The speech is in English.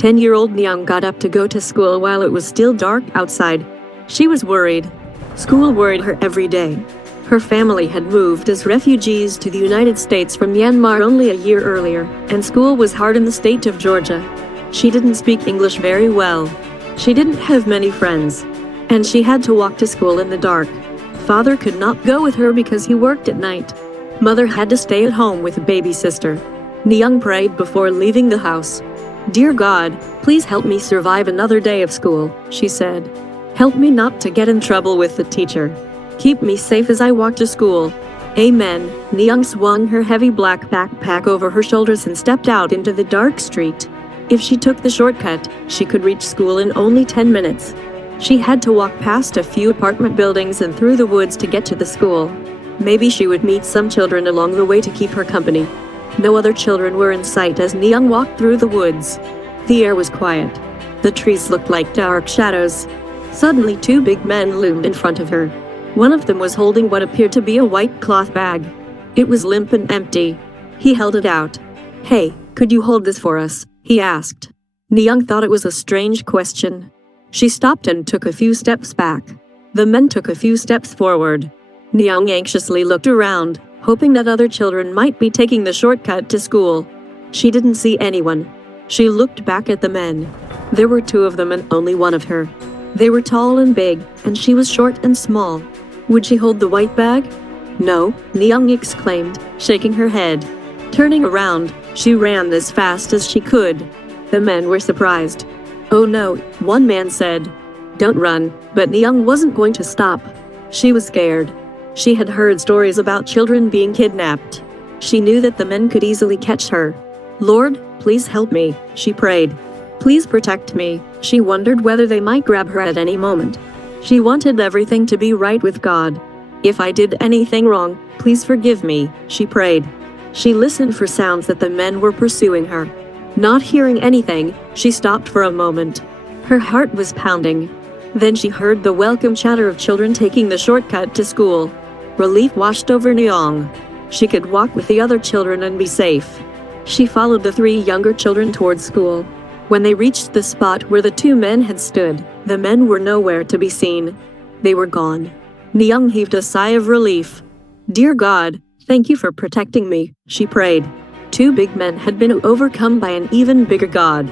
10-year-old Niang got up to go to school while it was still dark outside. She was worried. School worried her every day. Her family had moved as refugees to the United States from Myanmar only a year earlier, and school was hard in the state of Georgia. She didn't speak English very well. She didn't have many friends. And she had to walk to school in the dark. Father could not go with her because he worked at night. Mother had to stay at home with a baby sister. Niang prayed before leaving the house. "Dear God, please help me survive another day of school," she said. "Help me not to get in trouble with the teacher. Keep me safe as I walk to school. Amen." Niang swung her heavy black backpack over her shoulders and stepped out into the dark street. If she took the shortcut, she could reach school in only 10 minutes. She had to walk past a few apartment buildings and through the woods to get to the school. Maybe she would meet some children along the way to keep her company. No other children were in sight as Niang walked through the woods. The air was quiet. The trees looked like dark shadows. Suddenly 2 big men loomed in front of her. One of them was holding what appeared to be a white cloth bag. It was limp and empty. He held it out. "Hey, could you hold this for us?" he asked. Niang thought it was a strange question. She stopped and took a few steps back. The men took a few steps forward. Niang anxiously looked around, hoping that other children might be taking the shortcut to school. She didn't see anyone. She looked back at the men. There were 2 of them and only one of her. They were tall and big, and she was short and small. Would she hold the white bag? "No," Niang exclaimed, shaking her head. Turning around, she ran as fast as she could. The men were surprised. "Oh no," one man said. "Don't run," but Niang wasn't going to stop. She was scared. She had heard stories about children being kidnapped. She knew that the men could easily catch her. "Lord, please help me," she prayed. "Please protect me." She wondered whether they might grab her at any moment. She wanted everything to be right with God. "If I did anything wrong, please forgive me," she prayed. She listened for sounds that the men were pursuing her. Not hearing anything, she stopped for a moment. Her heart was pounding. Then she heard the welcome chatter of children taking the shortcut to school. Relief washed over Niang. She could walk with the other children and be safe. She followed the 3 younger children towards school. When they reached the spot where the 2 men had stood, the men were nowhere to be seen. They were gone. Niang heaved a sigh of relief. "Dear God, thank you for protecting me," she prayed. 2 big men had been overcome by an even bigger God.